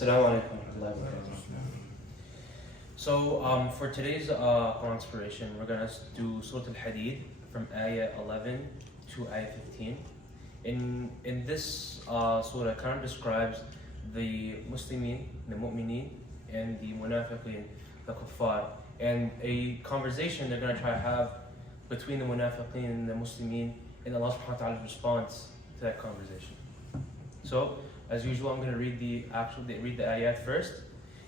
Assalamu alaikum wa rahmatullahi wa barakatuh. So for today's Qur'an inspiration, we're going to do Surah Al-Hadid from ayah 11 to ayah 15. In this surah, kind of describes the Muslimin, the Mu'mineen, and the Munafiqeen, the Kuffar, and a conversation they're going to try to have between the Munafiqeen and the Muslimin, and Allah subhanahu wa ta'ala's response to that conversation. So, as usual, I'm going to read the ayat first,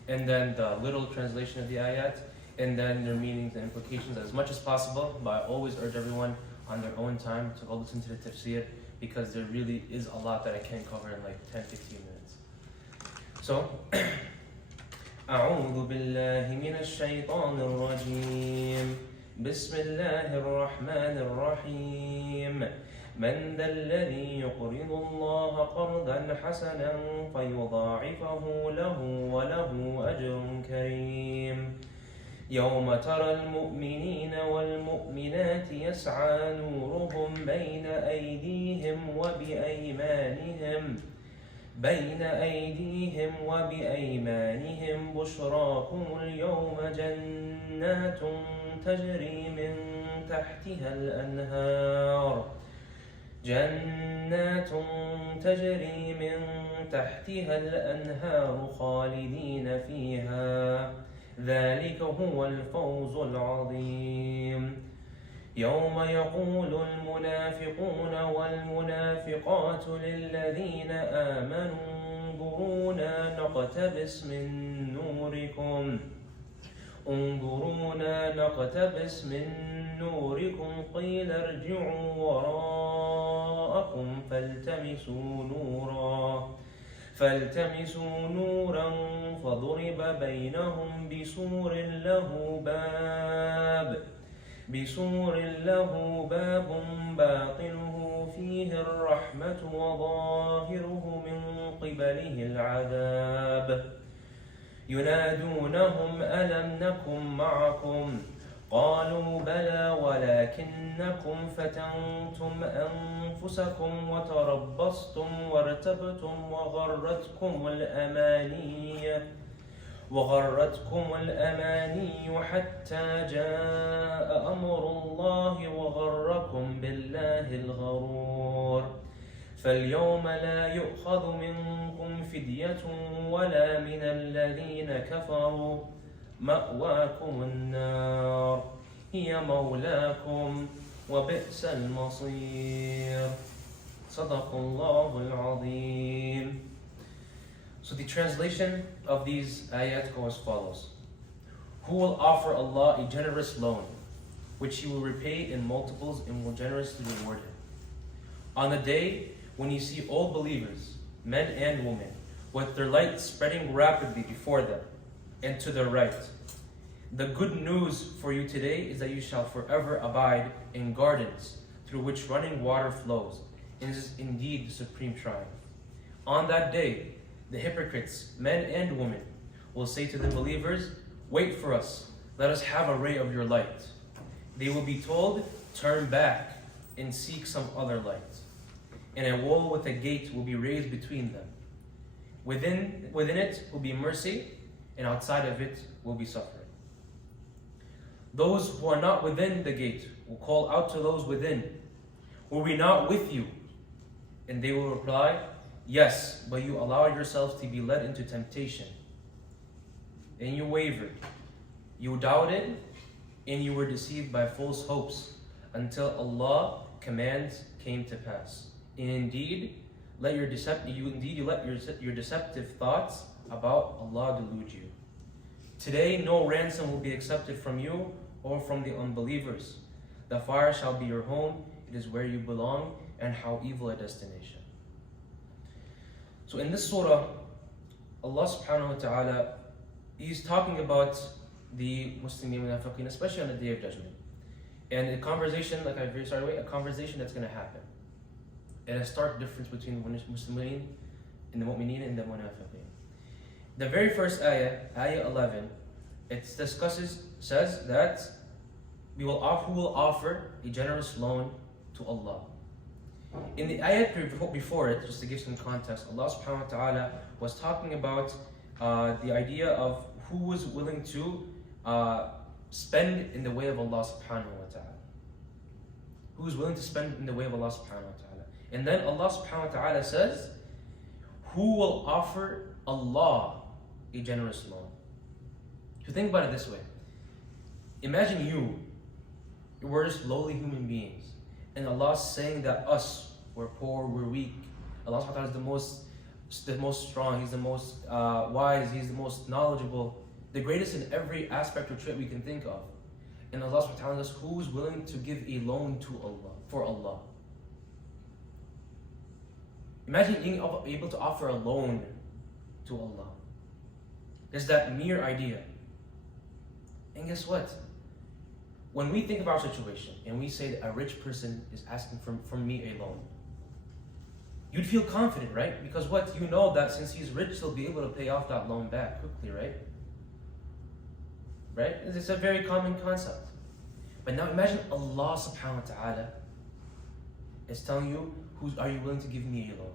and then the little translation of the ayat, and then their meanings and implications as much as possible. But I always urge everyone on their own time to go listen to the tafsir, because there really is a lot that I can't cover in like 10-15 minutes. So, أعوذ بالله من الشيطان الرجيم بسم الله الرحمن الرحيم من ذا الذي يقرض الله قرضا حسنا فيضاعفه له وله أجر كريم يوم ترى المؤمنين والمؤمنات يسعى نورهم بين أيديهم وبأيمانهم بشراكم اليوم جنات تجري من تحتها الأنهار خالدين فيها ذلك هو الفوز العظيم يوم يقول المنافقون والمنافقات للذين آمنوا انظرونا نقتبس من نوركم قيل ارجعوا وراءكم فالتمسوا نورا فضرب بينهم بسور له باب باطنه فيه الرحمة وظاهره من قبله العذاب ينادونهم ألم نكن معكم قالوا بلى ولكنكم فتنتم أنفسكم وتربصتم وارتبتم وغرتكم الأماني حتى جاء أمر الله وغركم بالله الغرور فاليوم لا يؤخذ منكم فدية ولا من الذين كفروا مأواكم النار هي مولاكم وبئس المصير صدق الله العظيم. So the translation of these ayat go as follows. Who will offer Allah a generous loan, which He will repay in multiples and will generously reward him? On the day when you see all believers, men and women, with their light spreading rapidly before them and to their right, the good news for you today is that you shall forever abide in gardens through which running water flows, and this is indeed the supreme triumph. On that day, the hypocrites, men and women, will say to the believers, wait for us, let us have a ray of your light. They will be told, turn back and seek some other light. And a wall with a gate will be raised between them. Within it will be mercy, and outside of it will be suffering. Those who are not within the gate will call out to those within, were we not with you? And they will reply, yes, but you allowed yourselves to be led into temptation. And you wavered, you doubted, and you were deceived by false hopes until Allah's commands came to pass. And indeed, you let your deceptive thoughts about Allah delude you. Today, no ransom will be accepted from you or from the unbelievers. The fire shall be your home, it is where you belong, and how evil a destination. So in this surah, Allah subhanahu wa ta'ala, He's talking about the Muslim Munafiqeen, especially on the Day of Judgment. And a conversation, like I started with, a conversation that's going to happen. And a stark difference between the Muslimin and the Mu'mineen and the Munafiqeen. The very first ayah, ayah 11, it says that who will offer a generous loan to Allah. In the ayat before it, just to give some context, Allah subhanahu wa ta'ala was talking about the idea of who was willing to spend in the way of Allah subhanahu wa ta'ala. Who is willing to spend in the way of Allah subhanahu wa ta'ala. And then Allah subhanahu wa ta'ala says, who will offer Allah a generous loan? So think about it this way. Imagine we're just lowly human beings. And Allah is saying that us, we're poor, we're weak. Allah subhanahu wa ta'ala is the most strong, He's the most wise, He's the most knowledgeable, the greatest in every aspect or trait we can think of. And Allah subhanahu wa ta'ala says, who's willing to give a loan to Allah, for Allah? Imagine being able to offer a loan to Allah. There's that mere idea. And guess what? When we think of our situation and we say that a rich person is asking from me a loan, you'd feel confident, right? Because what? You know that since he's rich, he'll be able to pay off that loan back quickly, right? Right? It's a very common concept. But now imagine Allah subhanahu wa ta'ala is telling you, are you willing to give me a loan?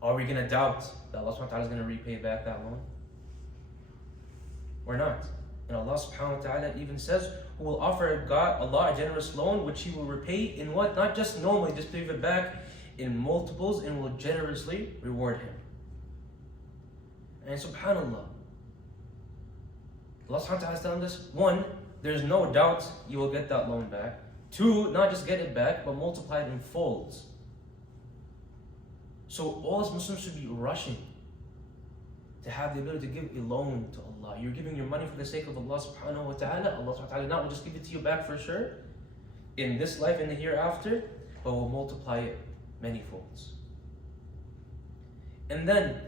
Are we going to doubt that Allah subhanahu wa ta'ala is going to repay back that loan? We're not. And Allah subhanahu wa ta'ala even says, who will offer Allah a generous loan, which He will repay in what? Not just normally, just pay it back in multiples, and will generously reward him. And subhanAllah, Allah subhanahu wa ta'ala is telling us, one, there's no doubt you will get that loan back. Two, not just get it back, but multiply it in folds. So all us Muslims should be rushing to have the ability to give a loan to Allah. You're giving your money for the sake of Allah subhanahu wa ta'ala. Allah subhanahu wa ta'ala not will just give it to you back for sure in this life and the hereafter, but will multiply it many folds. And then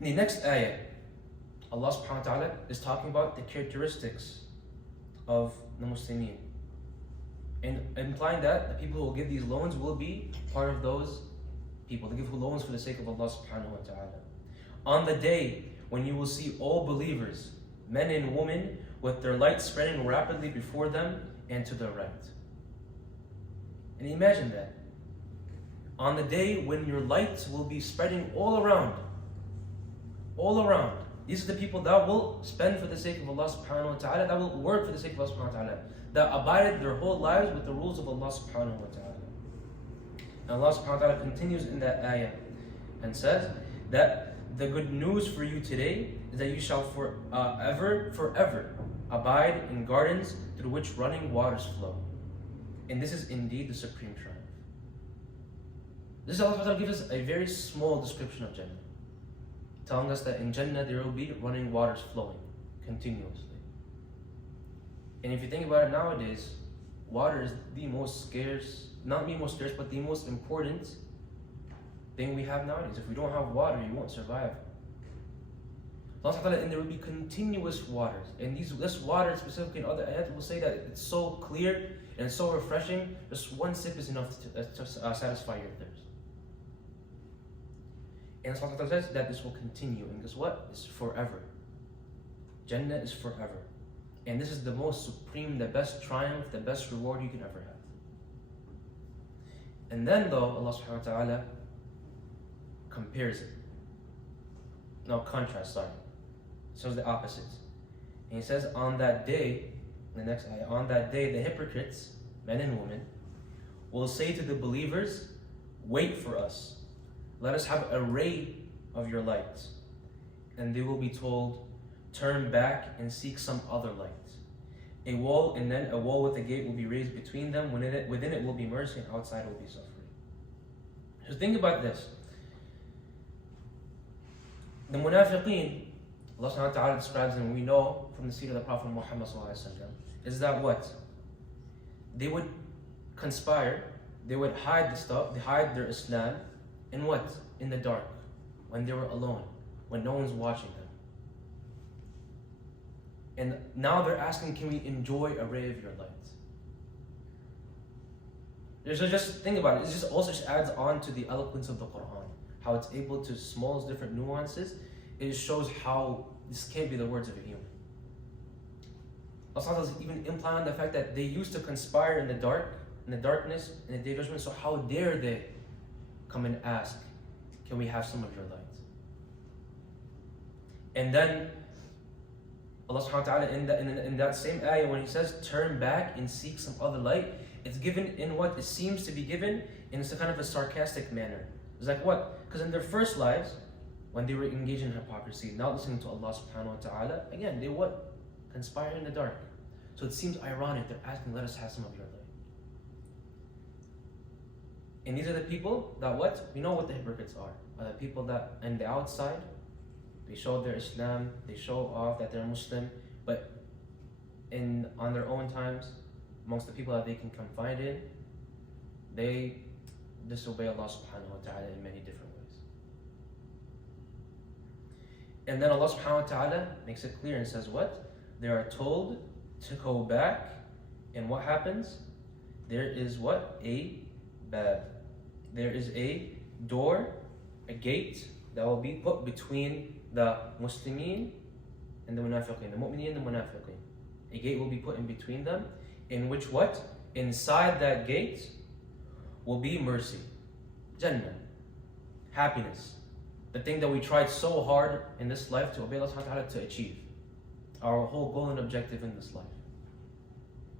in the next ayah, Allah subhanahu wa ta'ala is talking about the characteristics of the Muslimin, and implying that the people who will give these loans will be part of those people. They give loans for the sake of Allah subhanahu wa ta'ala. On the day when you will see all believers, men and women, with their light spreading rapidly before them and to their right. And imagine that. On the day when your light will be spreading all around. All around. These are the people that will spend for the sake of Allah subhanahu wa ta'ala, that will work for the sake of Allah subhanahu wa ta'ala, that abided their whole lives with the rules of Allah subhanahu wa ta'ala. And Allah subhanahu wa ta'ala continues in that ayah and says that the good news for you today is that you shall forever abide in gardens through which running waters flow. And this is indeed the supreme triumph. This is Allah subhanahu wa ta'ala gives us a very small description of Jannah, telling us that in Jannah there will be running waters flowing continuously. And if you think about it nowadays, water is the most scarce, not the most scarce, but the most important thing we have nowadays. If we don't have water, you won't survive. And there will be continuous waters. And this water, specifically in other ayat, will say that it's so clear and so refreshing, just one sip is enough to satisfy your thirst. And Allah says that this will continue. And guess what? It's forever. Jannah is forever. And this is the most supreme, the best triumph, the best reward you can ever have. And then though, Allah subhanahu wa ta'ala compares it. No, contrast, sorry. So it's the opposite. And He says, on that day, the next ayah, on that day the hypocrites, men and women, will say to the believers, wait for us. Let us have a ray of your light. And they will be told, turn back and seek some other light. A wall with a gate will be raised between them. Within it will be mercy, and outside will be suffering. So think about this. The munafiqeen, Allah subhanahu wa ta'ala describes them, we know from the seerah of the Prophet Muhammad sallallahu alaihi wasallam, is that what? They would conspire, they would hide the stuff, they hide their Islam, in what? In the dark, when they were alone, when no one's watching them. And now they're asking, can we enjoy a ray of your light? So just think about it. It just adds on to the eloquence of the Qur'an. How it's able to small different nuances. It shows how this can't be the words of a human. Allah is even implying the fact that they used to conspire in the dark, in the darkness, in the day of judgment. So how dare they come and ask, can we have some of your light? And then Allah subhanahu wa ta'ala in that same ayah, when He says turn back and seek some other light, it's given in what it seems to be given in a kind of a sarcastic manner. It's like what? Because in their first lives, when they were engaged in hypocrisy, not listening to Allah subhanahu wa ta'ala, again, they what? Conspire in the dark. So it seems ironic, they're asking, let us have some of your light. And these are the people that what? We know what the hypocrites are the people that on the outside, they show their Islam, they show off that they're Muslim, but on their own times, amongst the people that they can confide in, they disobey Allah subhanahu wa ta'ala in many different ways. And then Allah subhanahu wa ta'ala makes it clear and says what? They are told to go back, and what happens? There is what? A bab. There is a door, a gate that will be put between the Muslimin and the Munafiqeen, the Mu'mineen and the Munafiqeen. A gate will be put in between them, in which what? Inside that gate will be mercy, Jannah, happiness, the thing that we tried so hard in this life to obey Allah subhanahu wa ta'ala to achieve, our whole goal and objective in this life.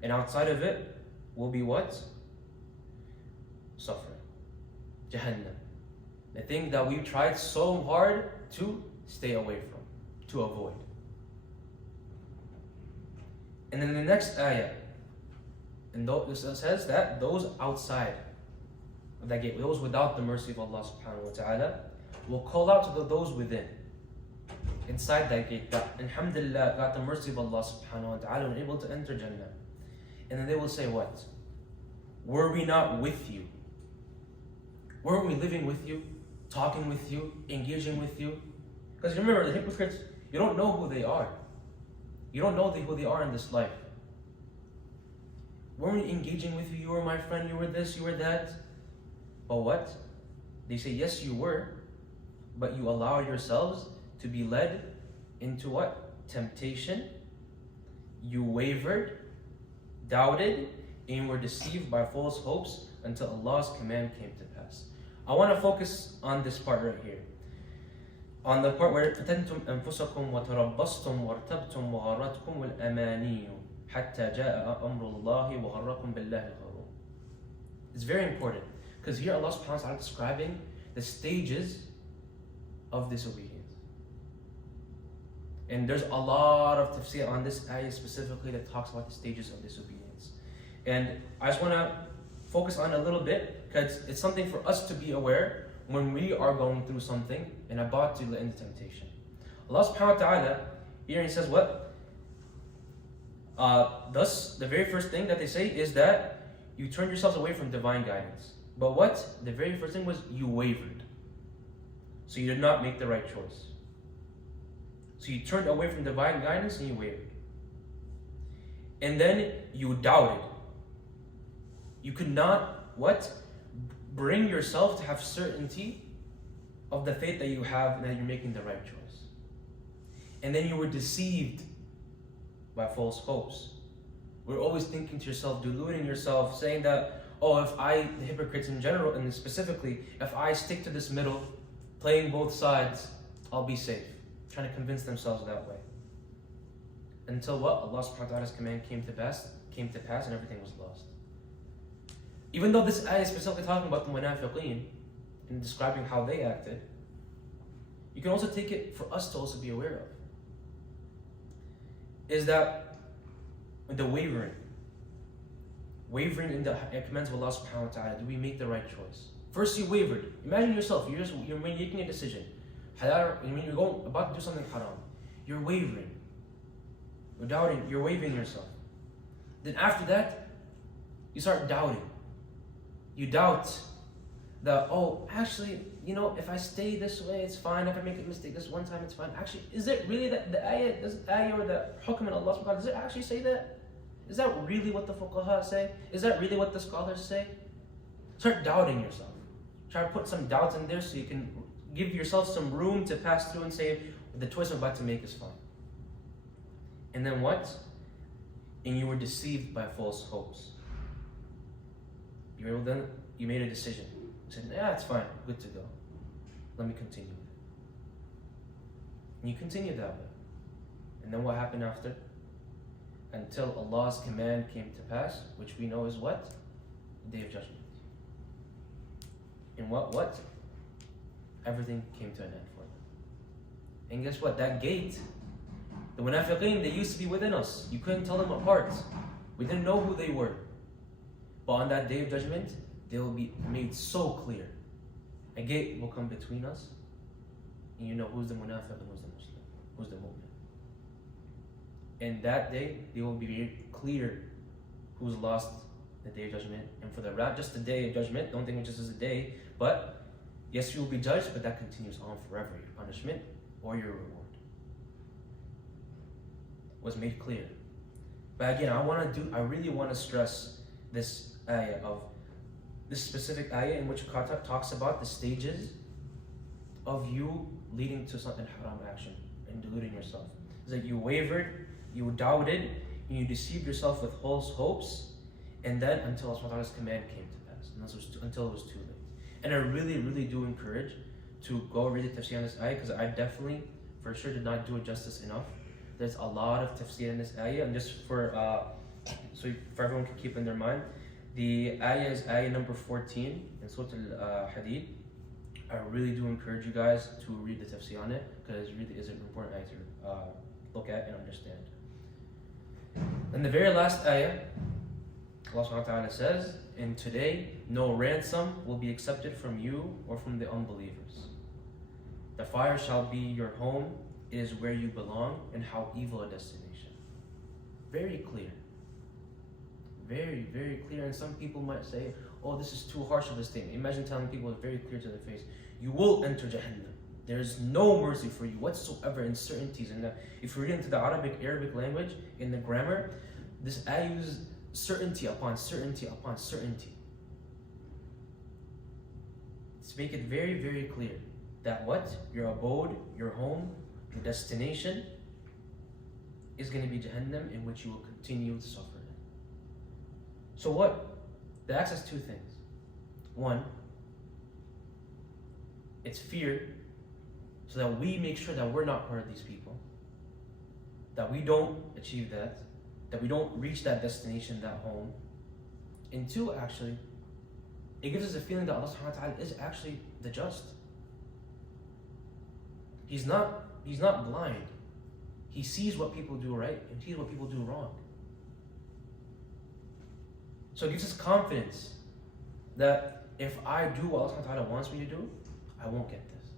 And outside of it will be what? Suffering, Jahannam, the thing that we tried so hard to stay away from, to avoid. And then the next ayah, and it says that those outside of that gate, those without the mercy of Allah subhanahu wa ta'ala, will call out to those within, inside that gate, that alhamdulillah, got the mercy of Allah subhanahu wa ta'ala and able to enter Jannah. And then they will say what? Were we not with you? Weren't we living with you, talking with you, engaging with you? Because remember, the hypocrites, you don't know who they are. You don't know who they are in this life. Weren't we engaging with you? You were my friend, you were this, you were that. But what? They say, yes, you were, but you allowed yourselves to be led into what? Temptation. You wavered, doubted, and were deceived by false hopes until Allah's command came to pass. I want to focus on this part right here. On the part where فَتَنْتُمْ أَنفُسَكُمْ وَتَرَبَّصْتُمْ وَارْتَبْتُمْ وَغَرَّتْكُمُ الْأَمَانِيُّ حَتَّى جَاءَ أَمْرُ اللَّهِ وَغَرَّكُمْ بِاللَّهِ الْغَرُورِ. It's very important, because here Allah subhanahu wa ta'ala is describing the stages of disobedience. And there's a lot of tafsir on this ayah specifically that talks about the stages of disobedience. And I just want to focus on a little bit, because it's something for us to be aware when we are going through something and about to let into temptation. Allah subhanahu wa ta'ala, here He says what? Thus, the very first thing that they say is that you turned yourselves away from divine guidance. But what? The very first thing was you wavered. So you did not make the right choice. So you turned away from divine guidance and you wavered. And then you doubted. You could not, what? Bring yourself to have certainty of the faith that you have and that you're making the right choice. And then you were deceived by false hopes. We're always thinking to yourself, deluding yourself, saying that, oh, the hypocrites in general, and specifically, if I stick to this middle, playing both sides, I'll be safe. Trying to convince themselves that way. Until what? Allah subhanahu wa ta'ala's command came to pass and everything was lost. Even though this ayah is specifically talking about the munafiqeen and describing how they acted, you can also take it for us to also be aware of. Is that the wavering in the commands of Allah subhanahu wa ta'ala, do we make the right choice? First you wavered. Imagine yourself, you're making a decision. You're about to do something haram. You're wavering. You're doubting, you're wavering yourself. Then after that, you start doubting. You doubt that, oh, actually, if I stay this way, it's fine. If I make a mistake this one time, it's fine. Actually, is it really that the ayah or the hukm in Allah subhanahu wa ta'ala, does it actually say that? Is that really what the fuqaha say? Is that really what the scholars say? Start doubting yourself. Try to put some doubts in there so you can give yourself some room to pass through and say, the choice I'm about to make is fine. And then what? And you were deceived by false hopes. You made a decision. You said, yeah, it's fine, good to go. Let me continue. And you continue that way. And then what happened after? Until Allah's command came to pass, which we know is what? The Day of Judgment. And what? Everything came to an end for them. And guess what? That gate, the munafiqeen, they used to be within us. You couldn't tell them apart. We didn't know who they were. But on that Day of Judgment, they will be made so clear. A gate will come between us, and you know who's the munafiq and who's the Muslim, who's the mu'min. And that day, they will be very clear who's lost the Day of Judgment. And for the just the Day of Judgment, don't think it just as a day, but yes, you will be judged, but that continues on forever. Your punishment or your reward was made clear. But again, I really want to stress this ayah of this specific ayah in which Qatar talks about the stages of you leading to something haram action and deluding yourself. It's like you wavered, you doubted, and you deceived yourself with false hopes, and then until Allah's command came to pass, and until it was too late. And I really, really do encourage to go read the tafsir on this ayah, because I definitely, for sure, did not do it justice enough. There's a lot of tafsir in this ayah, and just for everyone can keep in their mind, the ayah is ayah number 14 in Surah Al-Hadid. I really do encourage you guys to read the tafsir on it, because it really is an important ayah to look at and understand. And the very last ayah, Allah subhanahu wa ta'ala says, "And today no ransom will be accepted from you or from the unbelievers. The fire shall be your home, it is where you belong, and how evil a destination." Very clear. Very, very clear. And some people might say, oh, this is too harsh of a statement. Imagine telling people very clear to their face, you will enter Jahannam. There is no mercy for you whatsoever in certainties. And if you read into the Arabic language, in the grammar, this ayah uses certainty upon certainty upon certainty. To make it very, very clear that what? Your abode, your home, your destination is going to be Jahannam, in which you will continue to suffer. So what? The ayah says two things. One, it's fear, so that we make sure that we're not part of these people, that we don't achieve that we don't reach that destination, that home. And two, actually, it gives us a feeling that Allah subhanahu wa ta'ala is actually the just. He's not blind. He sees what people do right and sees what people do wrong. So it gives us confidence that if I do what Allah subhanahu wa ta'ala wants me to do, I won't get this.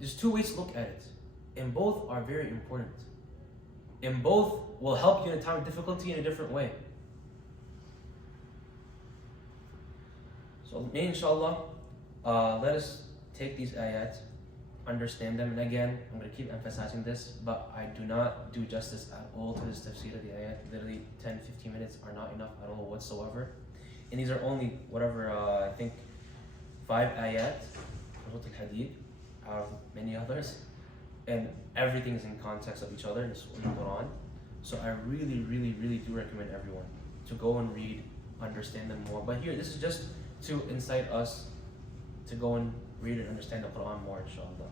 There's two ways to look at it, and both are very important. And both will help you in a time of difficulty in a different way. So inshallah, let us take these ayat, understand them. And again, I'm going to keep emphasizing this, but I do not do justice at all to this tafsir of the ayat. Literally 10-15 minutes are not enough at all whatsoever. And these are only I think 5 ayat of Al-Hadid out of many others. And everything is in context of each other in the Qur'an. So I really, really, really do recommend everyone to go and read, understand them more. But here, this is just to incite us to go and read and understand the Qur'an more, inshallah.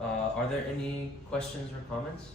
Are there any questions or comments?